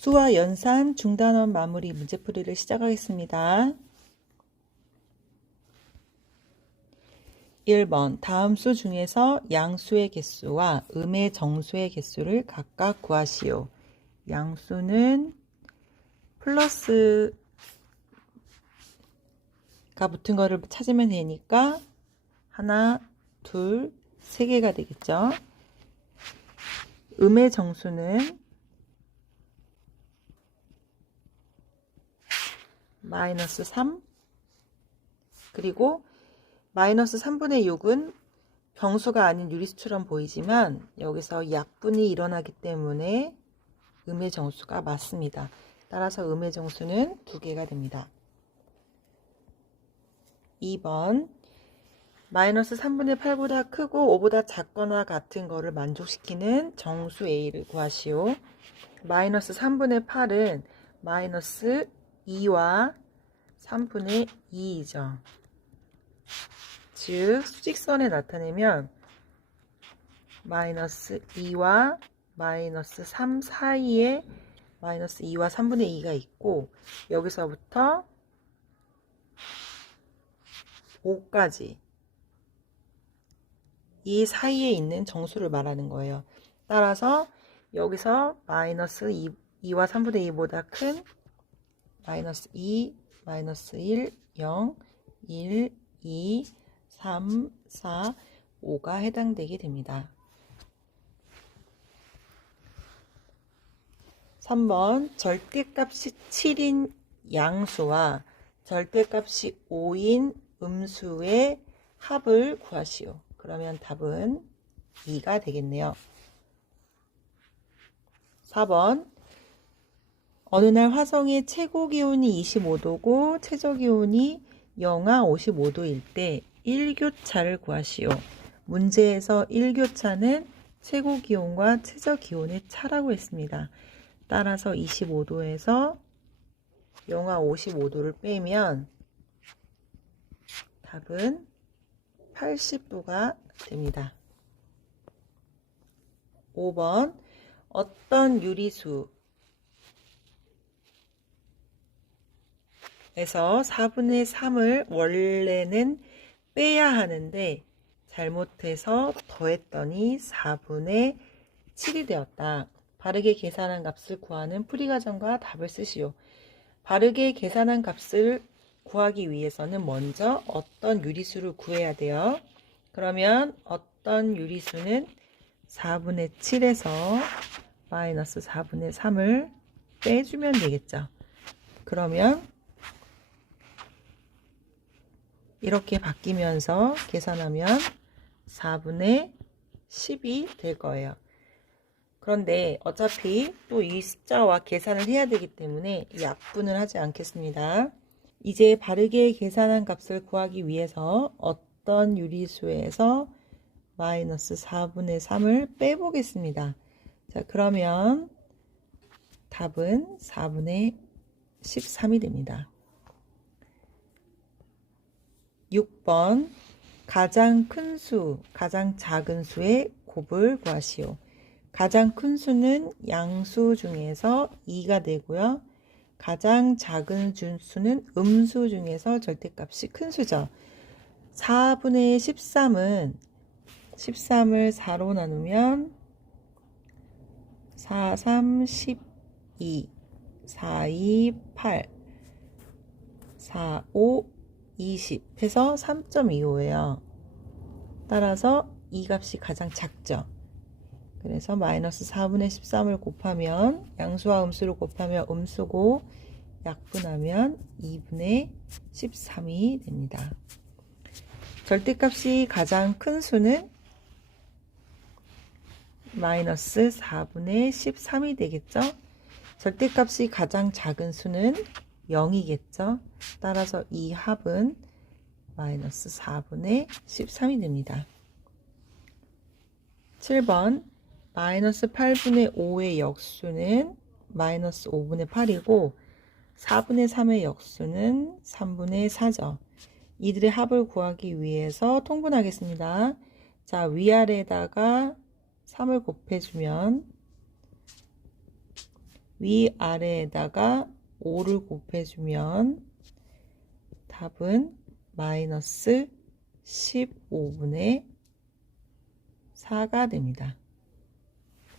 수와 연산 중단원 마무리 문제풀이를 시작하겠습니다. 1번 다음 수 중에서 양수의 개수와 음의 정수의 개수를 각각 구하시오. 양수는 플러스가 붙은 거를 찾으면 되니까 하나, 둘, 세 개가 되겠죠. 음의 정수는 마이너스 3, 그리고 마이너스 3분의 6은 병수가 아닌 유리수처럼 보이지만 여기서 약분이 일어나기 때문에 음의 정수가 맞습니다. 따라서 음의 정수는 2개가 됩니다. 2번 마이너스 3분의 8보다 크고 5보다 작거나 같은 거를 만족시키는 정수 A를 구하시오. 마이너스 3분의 8은 마이너스 2와 3분의 2이죠. 즉 수직선에 나타내면 마이너스 2와 마이너스 3 사이에 마이너스 2와 3분의 2가 있고 여기서부터 5까지 이 사이에 있는 정수를 말하는 거예요. 따라서 여기서 마이너스 2와 3분의 2보다 큰 마이너스 2, 마이너스 1, 0, 1, 2, 3, 4, 5가 해당되게 됩니다. 3번 절대값이 7인 양수와 절대값이 5인 음수의 합을 구하시오. 그러면 답은 2가 되겠네요. 4번 어느 날 화성의 최고 기온이 25도고 최저 기온이 영하 55도일 때 1교차를 구하시오. 문제에서 1교차는 최고 기온과 최저 기온의 차라고 했습니다. 따라서 25도에서 영하 55도를 빼면 답은 80도가 됩니다. 5번 어떤 유리수에서 4분의 3을 원래는 빼야 하는데 잘못해서 더했더니 4분의 7이 되었다. 바르게 계산한 값을 구하는 풀이과정과 답을 쓰시오. 바르게 계산한 값을 구하기 위해서는 먼저 어떤 유리수를 구해야 돼요. 그러면 어떤 유리수는 4분의 7에서 마이너스 4분의 3을 빼주면 되겠죠. 그러면 이렇게 바뀌면서 계산하면 4분의 10이 될 거예요. 그런데 어차피 또 이 숫자와 계산을 해야 되기 때문에 약분을 하지 않겠습니다. 이제 바르게 계산한 값을 구하기 위해서 어떤 유리수에서 마이너스 4분의 3을 빼보겠습니다. 자, 그러면 답은 4분의 13이 됩니다. 6번 가장 큰 수, 가장 작은 수의 곱을 구하시오. 가장 큰 수는 양수 중에서 2가 되고요. 가장 작은 수는 음수 중에서 절대값이 큰 수죠. 4분의 13은 13을 4로 나누면 4, 3, 12, 4, 2, 8, 4, 5, 20 해서 3.25예요. 따라서 이 값이 가장 작죠. 그래서 마이너스 4분의 13을 곱하면 양수와 음수를 곱하면 음수고 약분하면 2분의 13이 됩니다. 절대값이 가장 큰 수는 마이너스 4분의 13이 되겠죠. 절대값이 가장 작은 수는 0이겠죠. 따라서 이 합은 마이너스 4분의 13이 됩니다. 7번 마이너스 8분의 5의 역수는 마이너스 5분의 8이고 4분의 3의 역수는 3분의 4죠. 이들의 합을 구하기 위해서 통분하겠습니다. 자, 위아래에다가 3을 곱해주면 위아래에다가 5를 곱해주면 답은 마이너스 15분의 4가 됩니다.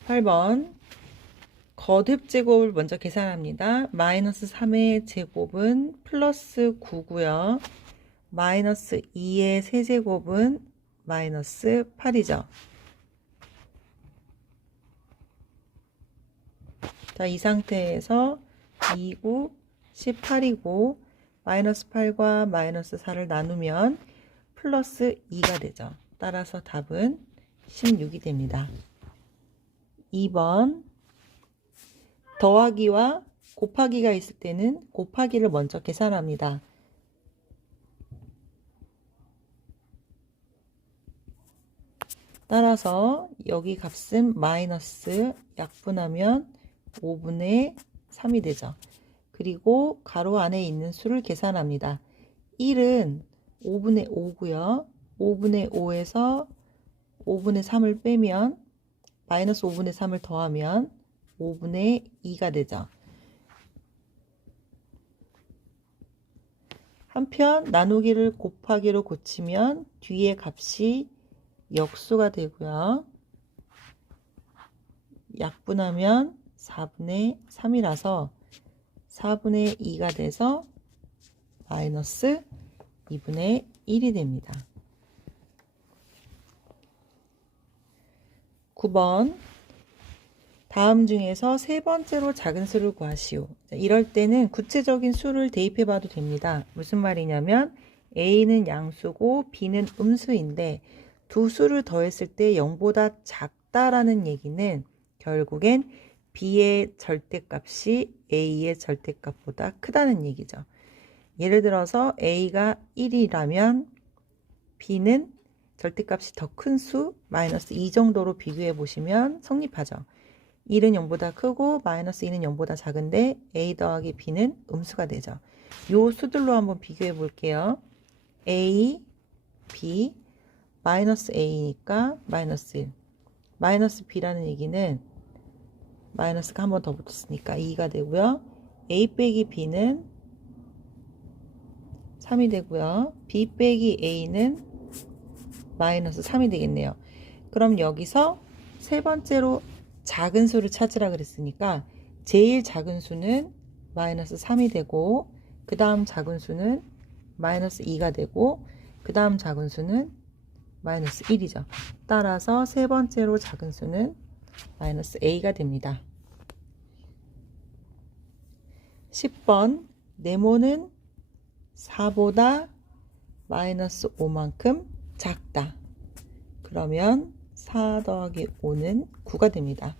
8번 거듭 제곱을 먼저 계산합니다. 마이너스 3의 제곱은 플러스 9고요. 마이너스 2의 세제곱은 마이너스 8이죠. 자, 이 상태에서 2, 9, 18이고 마이너스 8과 마이너스 4를 나누면 플러스 2가 되죠. 따라서 답은 16이 됩니다. 2번 더하기와 곱하기가 있을 때는 곱하기를 먼저 계산합니다. 따라서 여기 값은 마이너스 약분하면 5분의 3이 되죠. 그리고 가로 안에 있는 수를 계산합니다. 1은 5분의 5고요. 5분의 5에서 5분의 3을 빼면 마이너스 5분의 3을 더하면 5분의 2가 되죠. 한편 나누기를 곱하기로 고치면 뒤에 값이 역수가 되고요. 약분하면 4분의 3이라서 4분의 2가 돼서 마이너스 2분의 1이 됩니다. 9번 다음 중에서 세 번째로 작은 수를 구하시오. 이럴 때는 구체적인 수를 대입해 봐도 됩니다. 무슨 말이냐면 A는 양수고 B는 음수인데 두 수를 더했을 때 0보다 작다라는 얘기는 결국엔 B의 절대값이 A의 절대값보다 크다는 얘기죠. 예를 들어서 A가 1이라면 B는 절대값이 더 큰 수 마이너스 2 정도로 비교해 보시면 성립하죠. 1은 0보다 크고 마이너스 2는 0보다 작은데 A 더하기 B는 음수가 되죠. 요 수들로 한번 비교해 볼게요. A, B, 마이너스 A니까 마이너스 1. 마이너스 B라는 얘기는 마이너스가 한 번 더 붙었으니까 2가 되고요. A 빼기 B는 3이 되고요. B 빼기 A는 마이너스 3이 되겠네요. 그럼 여기서 세 번째로 작은 수를 찾으라 그랬으니까 제일 작은 수는 마이너스 3이 되고 그 다음 작은 수는 마이너스 2가 되고 그 다음 작은 수는 마이너스 1이죠. 따라서 세 번째로 작은 수는 마이너스 A가 됩니다. 10번 네모는 4보다 마이너스 5만큼 작다. 그러면 4 더하기 5는 9가 됩니다.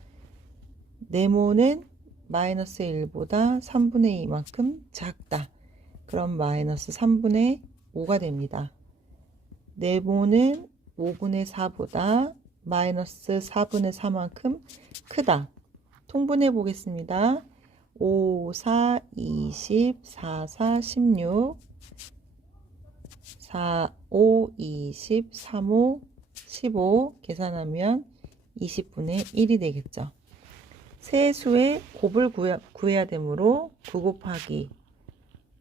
네모는 마이너스 1보다 3분의 2만큼 작다. 그럼 마이너스 3분의 5가 됩니다. 네모는 5분의 4보다 마이너스 4분의 4만큼 크다. 통분해 보겠습니다. 5, 4, 20, 4, 4, 16, 4, 5, 20, 3, 5, 15 계산하면 20분의 1이 되겠죠. 세 수의 곱을 구해야 되므로 9 곱하기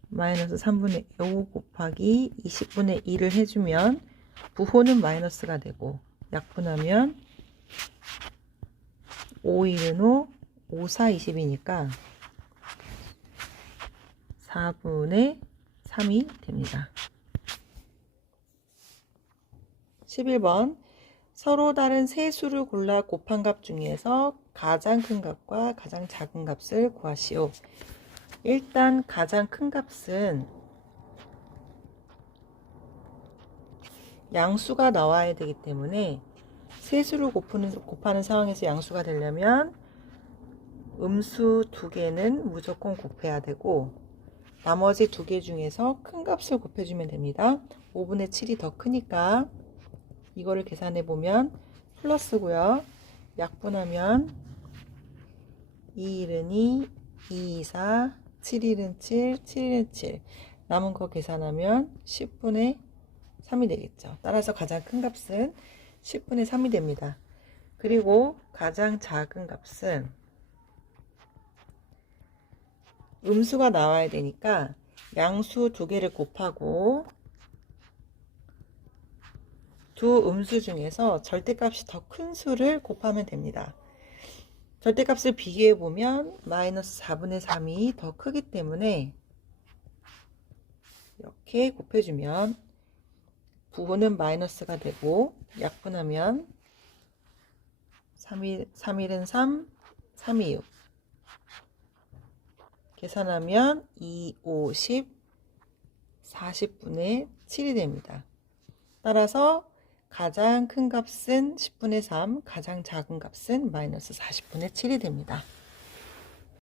마이너스 3분의 5 곱하기 20분의 1을 해주면 부호는 마이너스가 되고 약분하면 5, 1은 5, 5, 4, 20이니까 4분의 3이 됩니다. 11번 서로 다른 세 수를 골라 곱한 값 중에서 가장 큰 값과 가장 작은 값을 구하시오. 일단 가장 큰 값은 양수가 나와야 되기 때문에 세 수를 곱하는 상황에서 양수가 되려면 음수 두 개는 무조건 곱해야 되고 나머지 두 개 중에서 큰 값을 곱해주면 됩니다. 5분의 7이 더 크니까 이거를 계산해 보면 플러스고요. 약분하면 2, 1은 2, 2, 4, 7, 1은 7, 7, 1은 7 남은 거 계산하면 10분의 3이 되겠죠. 따라서 가장 큰 값은 10분의 3이 됩니다. 그리고 가장 작은 값은 음수가 나와야 되니까 양수 두 개를 곱하고 두 음수 중에서 절대값이 더 큰 수를 곱하면 됩니다. 절대값을 비교해 보면 마이너스 4분의 3이 더 크기 때문에 이렇게 곱해주면 부호는 마이너스가 되고 약분하면 3일은 3, 3이 6. 계산하면 2, 5, 10, 40분의 7이 됩니다. 따라서 가장 큰 값은 10분의 3, 가장 작은 값은 마이너스 40분의 7이 됩니다.